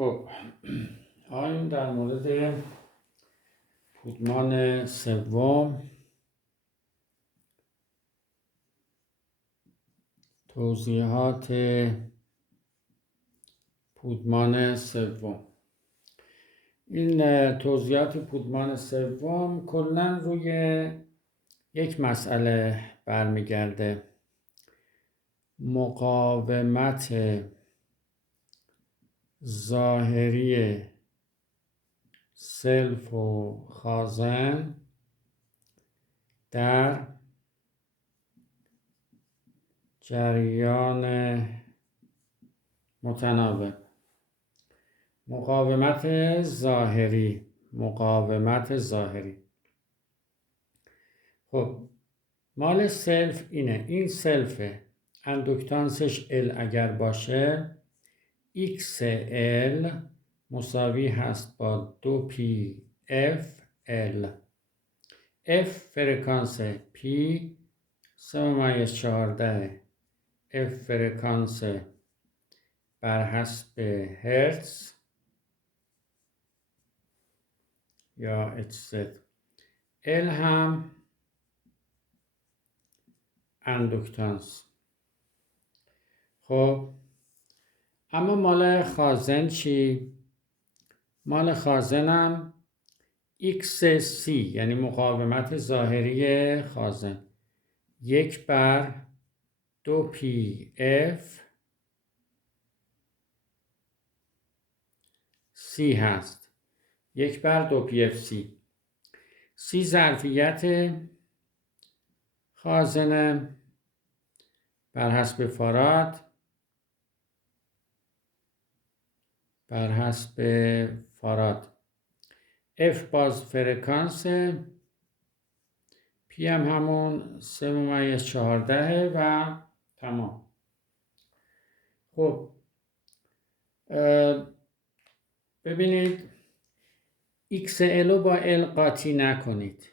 خب آیم در مورد پودمان سوم توضیحات پودمان سوم. این توضیحات پودمان سوم کلاً روی یک مسئله برمیگرده: مقاومت ظاهری سلف و خازن در جریان متناوب. مقاومت ظاهری. خب مال سلف اینه، این سلفه، اندوکتانسش L اگر باشه XL مساوی هست با 2P FL. F فرکانس P 3-14 F فرکانس بر حسب هرتز یا HZ. L هم اندوکتانس. خب اما مال خازن چی؟ مال خازنم XC یعنی مقاومت ظاهری خازن 1/2PF C هست. 1/2PFC. C ظرفیت خازن بر حسب فاراد. F باز فرکانس، P هم همون 3-14 و تمام. خب ببینید XL رو با L قاطی نکنید،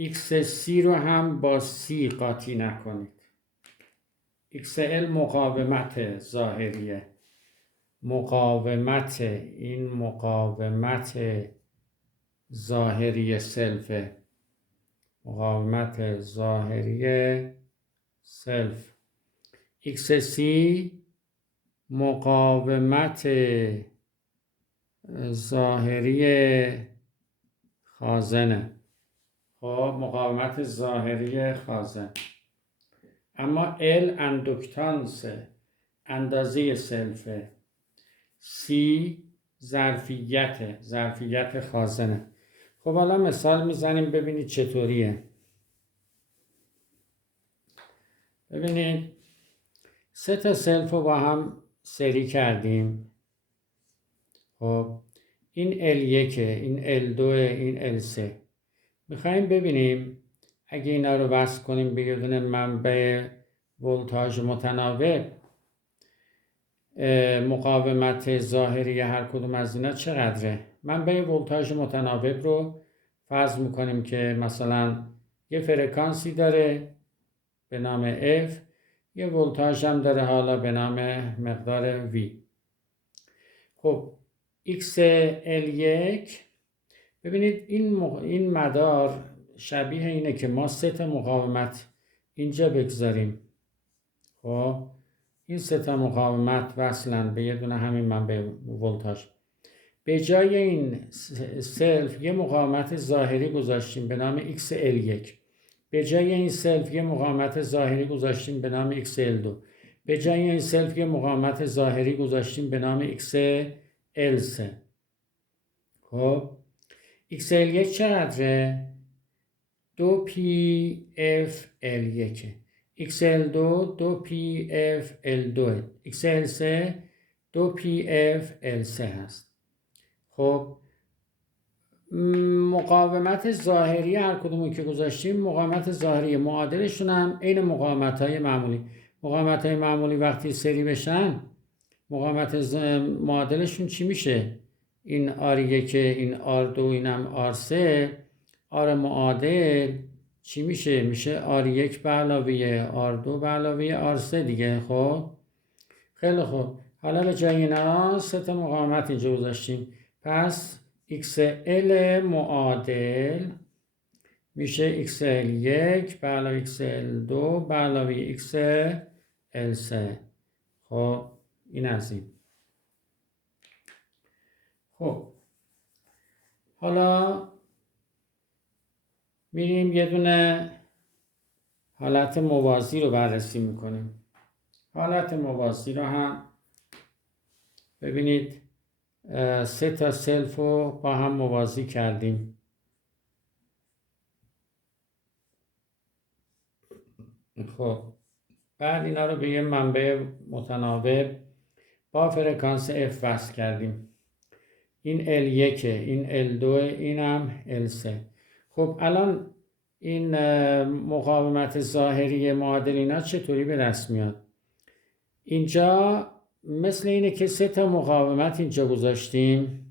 XC رو هم با C قاطی نکنید. XL مقاومت ظاهریه، مقاومت ظاهری سلفه، مقاومت ظاهری سلف. XC مقاومت ظاهری خازنه. خب مقاومت ظاهری خازن. اما L اندوکتانس اندازه سلفه، C ظرفیت خازنه. خب حالا مثال میزنیم ببینید چطوریه. ببینید 3 تا سلف رو با هم سری کردیم. خب این L1، این L2، این L3. میخواییم ببینیم اگه اینا رو وصل کنیم به یه دونه منبع ولتاژ متناوب، مقاومت ظاهری هر کدوم از اینا چقدره. منبع ولتاژ متناوب رو فرض میکنیم که مثلا یه فرکانسی داره به نام F، یه ولتاژ هم داره حالا به نام مقدار V. خب XL1 ببینید این مدار شبیه اینه که ما 3 تا مقاومت اینجا بگذاریم. خب این 3 تا مقاومت وصلن به یه دونه همین منبع ولتاژ. به جای این سلف یه مقاومت ظاهری گذاشتیم به نام XL1. به جای این سلف یه مقاومت ظاهری گذاشتیم به نام XL2. به جای این سلف یه مقاومت ظاهری گذاشتیم به نام XL3. خب XL1 چقدره؟ 2PFL1. XL2 2PFL2. XL3 2PFL3 هست. خب مقاومت ظاهری هر کدومو که گذاشتیم، مقاومت ظاهری معادلشون هم عین مقاومت‌های معمولی. مقاومت‌های معمولی وقتی سری بشن مقاومت معادلشون چی میشه؟ این R1، این R2، اینم R3. R معادل چی میشه؟ میشه R1 به علاوه R2 به علاوه R3 دیگه. خب خیلی خوب، حالا به جای اینا سه تا مقاومت اینجا گذاشتیم. پس XL معادل میشه XL1 به علاوه XL2 به علاوه XL3. خب این از این. خب حالا میریم یه دونه حالت موازی رو بررسی میکنیم. حالت موازی رو هم ببینید سه تا سلف رو با هم موازی کردیم. خب بعد اینا رو به یه منبع متناوب با فرکانس F وصل کردیم. این L1 این L2 این هم L3. خب الان این مقاومت ظاهری معادل اینا چطوری به دست میاد؟ اینجا مثل اینه که سه تا مقاومت اینجا گذاشتیم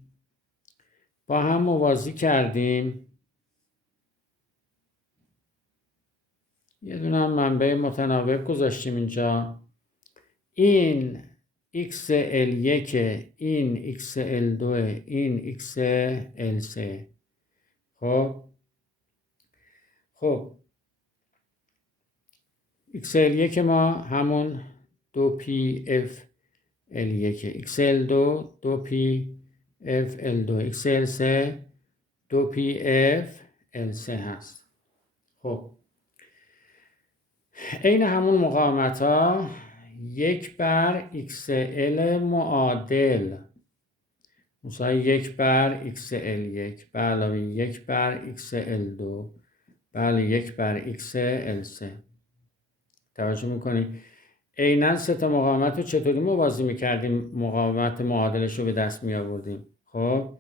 با هم موازی کردیم. یه دونه هم منبع متناوب گذاشتیم اینجا. این XL1 این XL2 این XL3. خب XL1 ما همون 2PF L1 XL2 2PF L2 XL3 2PF L3 هست. خب عین همون مقاومت ها 1 XL معادل مساوی 1 XL1 به علاوه 1 XL2 به علاوه 1 XL3. توجه میکنید عیناً سه تا مقاومت رو چطوری موازی میکردیم مقاومت معادلش رو به دست می آوردیم. خب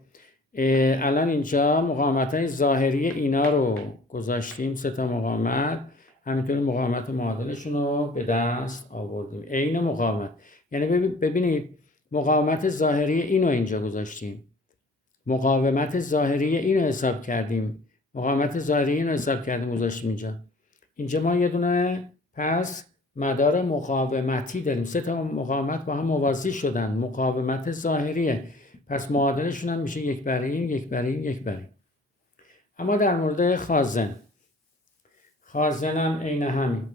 الان اینجا مقاومت های ظاهری اینا رو گذاشتیم سه تا مقاومت، همینطوری مقاومت معادلشون رو به دست آوردیم. عین مقاومت یعنی ببینید مقاومت ظاهری اینو اینجا گذاشتیم، مقاومت ظاهری اینو حساب کردیم، مقاومت ظاهری اینو حساب کردیم گذاشتیم اینجا ما یه دونه پس مدار مقاومتی داریم. سه تا مقاومت با هم موازی شدن، مقاومت ظاهریه، پس معادلشون هم میشه 1 بر این 1 بر این 1 بر این. اما در مورد خازن هم عین همین.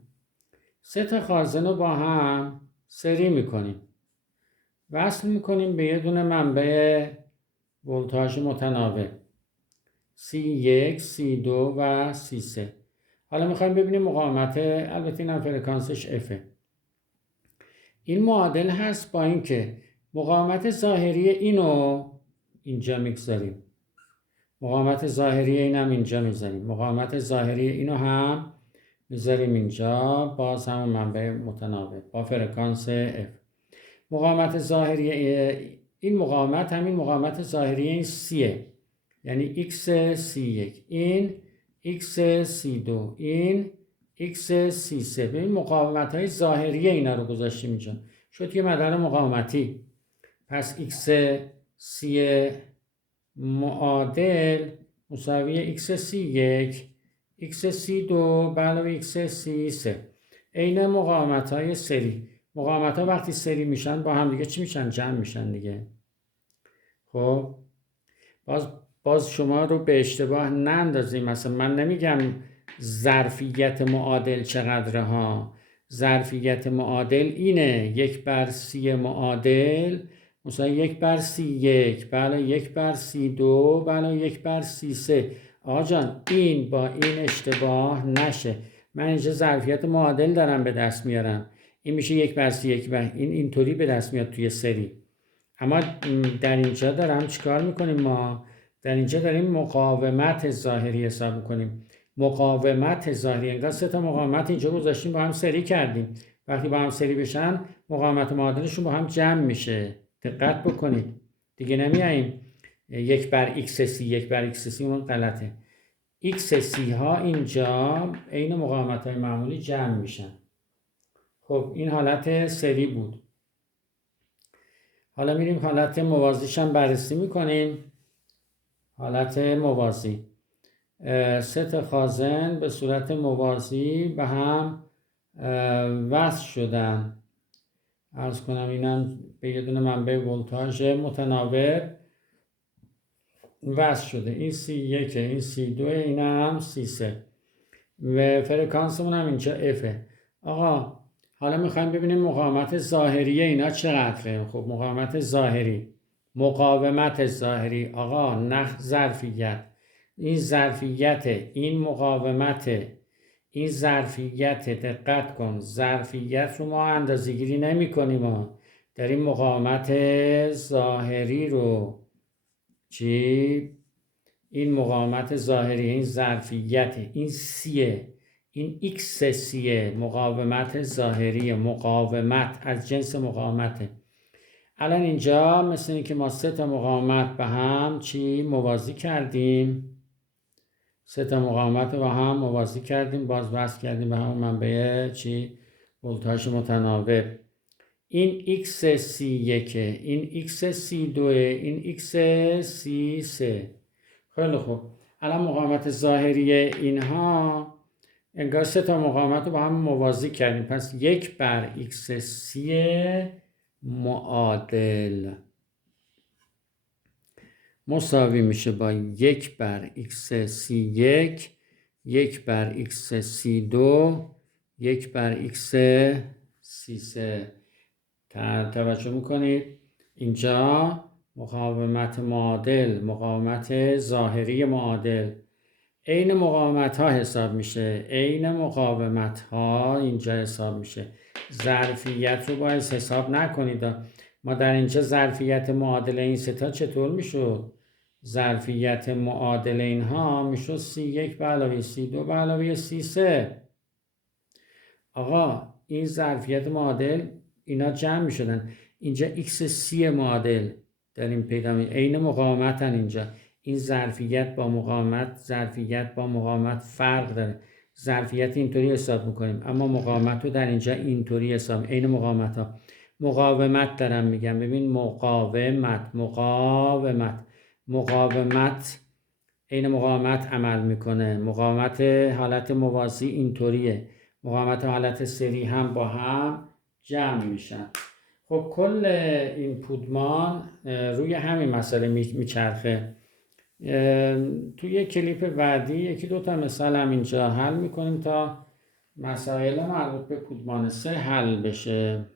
سه تا خازن رو با هم سری میکنیم، وصل میکنیم به یه دونه منبع ولتاژ متناوب C1 C2 و C3. حالا میخوایم ببینیم مقاومت، البته این هم فرکانسش F. این معادل هست با اینکه مقاومت ظاهری اینو اینجا میگذاریم، مقاومت ظاهری این هم اینجا میذاریم، مقاومت ظاهری اینو هم میذاریم اینجا، باز هم منبع متناوب با فرکانس F. مقاومت ظاهری این مقاومت همین مقاومت ظاهری این Cه، یعنی XC1 این XC2 این XC3. ببین مقاومت های ظاهری اینا رو گذاشتیم اینجا، شد یه مدار مقاومتی. پس XC معادل مساوی XC1 XC2 به علاوه XC3. عین مقاومت های سری. مقاومت ها وقتی سری میشن با هم دیگه چی میشن؟ جمع میشن دیگه. خب باز شما رو به اشتباه نندازیم. مثلا من نمیگم ظرفیت معادل چقدره ها. ظرفیت معادل اینه 1 بر C معادل مثلا 1 بر C1 بله 1 بر C2 بله 1 بر C3. آقا جان این با این اشتباه نشه. من اینجا ظرفیت معادل دارم به دست میارم، این میشه 1 بر C1 و این اینطوری به دست میاد توی سری. اما در اینجا دارم چیکار میکنیم؟ ما در اینجا داریم مقاومت ظاهری حساب میکنیم. مقاومت ظاهری انگار سه تا مقاومت اینجا گذاشتیم با هم سری کردیم، وقتی با هم سری بشن مقاومت معادلشون با هم جمع میشه. دقت بکنید دیگه نمیاییم 1 بر XC 1 بر XC اون غلطه. XC ها اینجا عین مقاومت های معمولی جمع میشن. خب این حالت سری بود. حالا میریم حالت موازیش هم بررسی میکنیم. حالت موازی سه تا خازن به صورت موازی به هم وصل شدن. عرض کنم اینم به یه دونه منبع ولتاژ متناوب وصل شده. این C1 این C2 این هم C3 و فرکانسمون هم اینجا F. آقا حالا میخوایم ببینیم مقاومت ظاهری اینا چقدره. خب مقاومت ظاهری آقا نه ظرفیت، این ظرفیت، این مقاومت، این ظرفیت. دقت کن، ظرفیت رو ما اندازه گیری نمی کنیم، ما داریم مقاومت ظاهری رو این مقاومت ظاهری، این ظرفیت، این سیه، این ایکس سیه، مقاومت ظاهری، مقاومت از جنس مقاومته. الان اینجا مثل این که ما 3 تا مقاومت به هم موازی کردیم، 3 تا مقاومت رو با هم موازی کردیم، باز وصل کردیم به همون منبع ولتاژ متناوب. این XC1، این XC2، این XC3. خیلی خوب. الان مقاومت ظاهری اینها انگار 3 تا مقاومت رو با هم موازی کردیم. پس 1/XC معادل مساوی میشه با 1/XC1، 1/XC2، 1/XC3. توجه میکنید اینجا مقاومت معادل، مقاومت ظاهری معادل عین مقاومت ها حساب میشه، عین مقاومت ها اینجا حساب میشه. ظرفیت رو باید حساب نکنید. ما در اینجا ظرفیت معادل این سه تا چطور میشد؟ ظرفیت معادل اینها میشد C1 به علاوه C2 به علاوه C3. آقا این ظرفیت معادل اینا جمع میشدن، اینجا XC معادل داریم پیدا می‌کنیم، عین مقاومتن. اینجا این ظرفیت با مقاومت فرق داره. ظرفیت اینطوری حساب میکنیم، اما مقاومت رو در اینجا اینطوری حساب، عین مقاومت ها. مقاومت دارم میگم، ببین مقاومت عین مقاومت عمل میکنه. مقاومت حالت موازی اینطوریه، مقاومت حالت سری هم با هم جمع میشن. خب کل این پودمان روی همین مسئله میچرخه. توی یک کلیپ بعدی 1-2 تا مثال هم اینجا حل میکنیم تا مسائل مربوط به پودمان 3 حل بشه.